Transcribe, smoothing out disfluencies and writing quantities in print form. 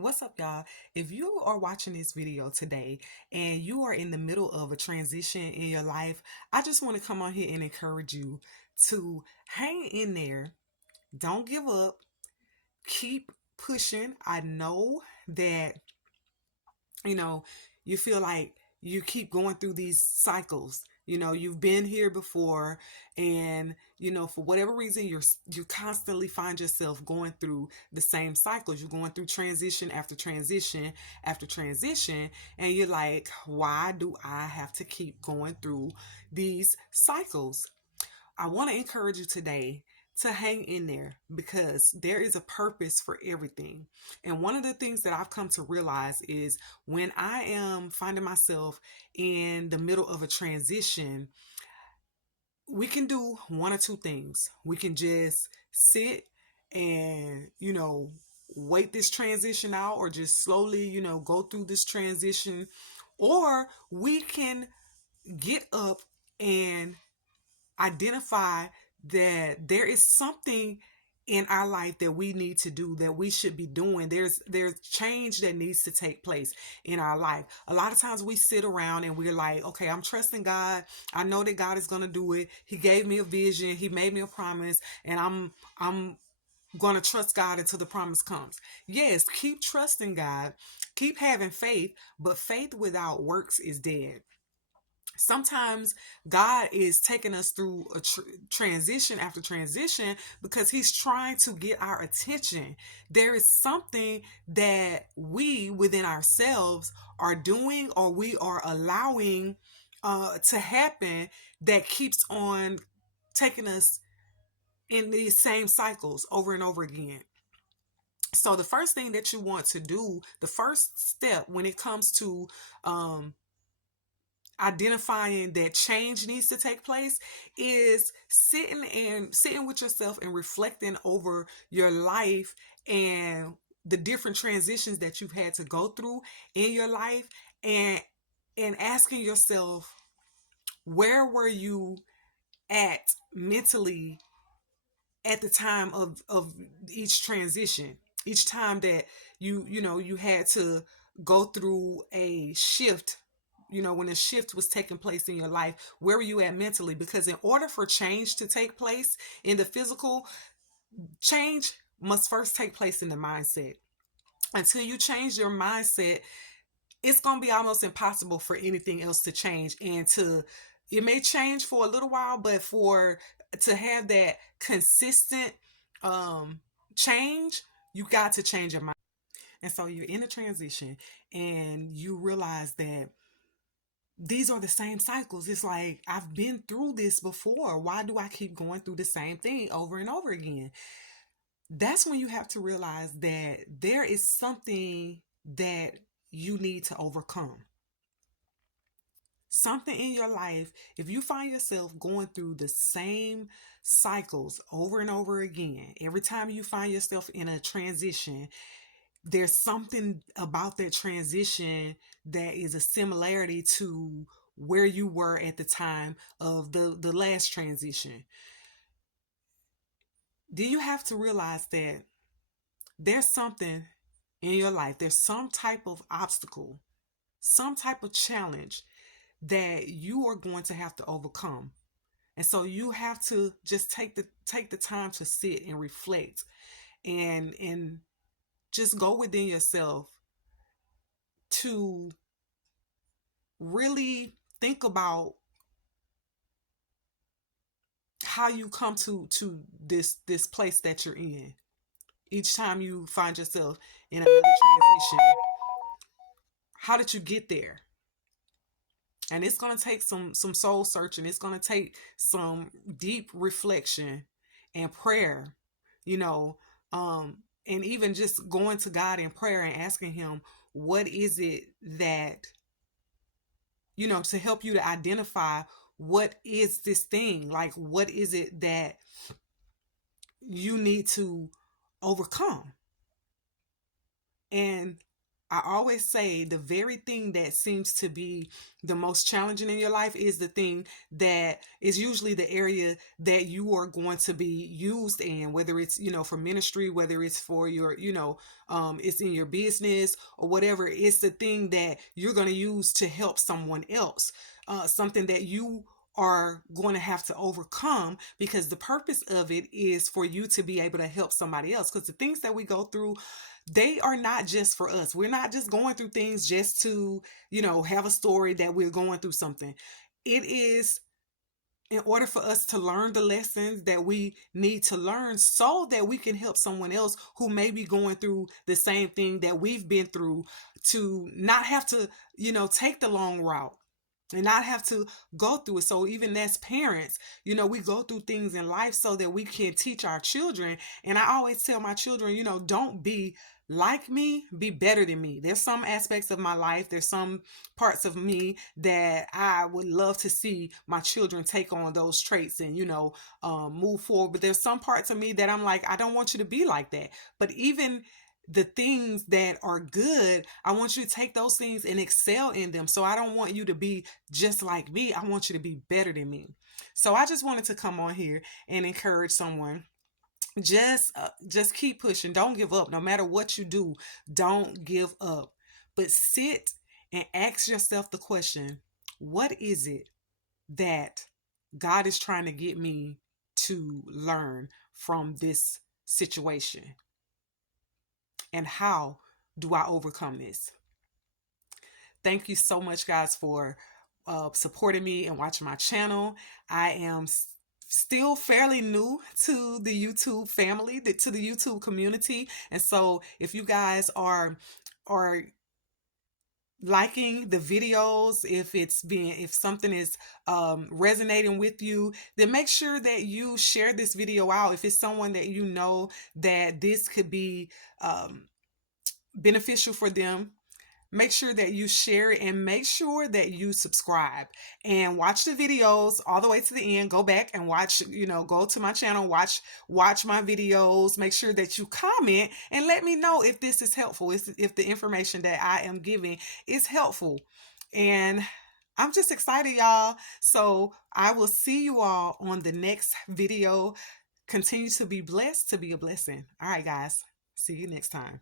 What's up, y'all? If you are watching this video today and you are in the middle of a transition in your life, I just want to come on here and encourage you to hang in there. Don't give up. Keep pushing. I know that, you know, you feel like you keep going through these cycles. You've been here before, and for whatever reason, you constantly find yourself going through the same cycles. You're going through transition after transition after transition, and you're like, why do I have to keep going through these cycles? I want to encourage you today to hang in there because there is a purpose for everything. And one of the things that I've come to realize is when I am finding myself in the middle of a transition, we can do one or two things. We can just sit and, wait this transition out, or just slowly, go through this transition, or we can get up and identify that there is something in our life that we need to do, that we should be doing. There's change that needs to take place in our life. A lot of times we sit around and we're like, okay, I'm trusting God. I know that God is going to do it. He gave me a vision. He made me a promise, and I'm going to trust God until the promise comes. Yes, keep trusting God. Keep having faith, but faith without works is dead. Sometimes God is taking us through a transition after transition because he's trying to get our attention. There is something that we within ourselves are doing, or we are allowing to happen, that keeps on taking us in these same cycles over and over again. So the first thing that you want to do, the first step when it comes to identifying that change needs to take place, is sitting with yourself and reflecting over your life and the different transitions that you've had to go through in your life, and asking yourself, where were you at mentally at the time of each transition, each time that you had to go through a shift, when a shift was taking place in your life. Where were you at mentally? Because in order for change to take place in the physical, change must first take place in the mindset. Until you change your mindset, it's going to be almost impossible for anything else to change. And it may change for a little while, but to have that consistent change, you got to change your mind. And so you're in a transition and you realize that these are the same cycles. It's like, I've been through this before. Why do I keep going through the same thing over and over again? That's when you have to realize that there is something that you need to overcome. Something in your life, if you find yourself going through the same cycles over and over again, every time you find yourself in a transition, there's something about that transition that is a similarity to where you were at the time of the last transition. Do you have to realize that there's something in your life, there's some type of obstacle, some type of challenge that you are going to have to overcome? And so you have to just take the time to sit and reflect, and just go within yourself to really think about how you come to this place that you're in. Each time you find yourself in another transition, how did you get there? And it's going to take some soul searching. It's going to take some deep reflection and prayer, you know, and even just going to God in prayer and asking him, what is it that, to help you to identify what is this thing? Like, what is it that you need to overcome? And I always say the very thing that seems to be the most challenging in your life is the thing that is usually the area that you are going to be used in, whether it's, for ministry, whether it's for your, it's in your business or whatever. It's the thing that you're going to use to help someone else, something that you are going to have to overcome, because the purpose of it is for you to be able to help somebody else, because the things that we go through, they are not just for us. We're not just going through things just to, have a story that we're going through something. It is in order for us to learn the lessons that we need to learn so that we can help someone else who may be going through the same thing that we've been through, to not have to, take the long route and not have to go through it. So even as parents, we go through things in life so that we can teach our children. And I always tell my children, don't be like me, be better than me. There's some aspects of my life, there's some parts of me that I would love to see my children take on those traits and, move forward. But there's some parts of me that I'm like, I don't want you to be like that. But even the things that are good, I want you to take those things and excel in them. So I don't want you to be just like me. I want you to be better than me. So I just wanted to come on here and encourage someone. Just keep pushing. Don't give up. No matter what you do, don't give up. But sit and ask yourself the question, what is it that God is trying to get me to learn from this situation? And how do I overcome this? Thank you so much, guys, for supporting me and watching my channel. I am still fairly new to the YouTube family, to the YouTube community. And so if you guys are liking the videos, if something is resonating with you, then make sure that you share this video out. If it's someone that you know that this could be beneficial for them, make sure that you share it, and make sure that you subscribe and watch the videos all the way to the end. Go back and watch, go to my channel, watch my videos. Make sure that you comment and let me know if this is helpful, if the information that I am giving is helpful. And I'm just excited, y'all. So I will see you all on the next video. Continue to be blessed, to be a blessing. All right, guys. See you next time.